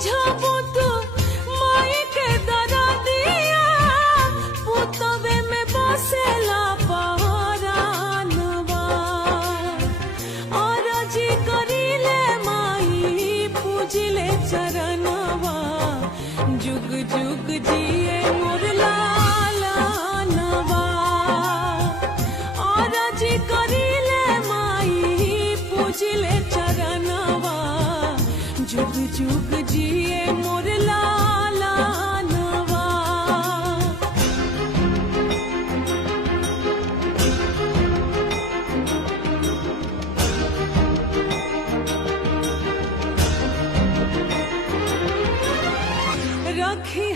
बुझबू तू माई के दरदिया पुतवे में बसेला पहरानवा और जी करिले माई पूजिले चरणवा जुग जुग जिए मोर लालनवा और जी करिले माई पूजिले चरणवा जुग जुग जिए मोर लालनवा। रखी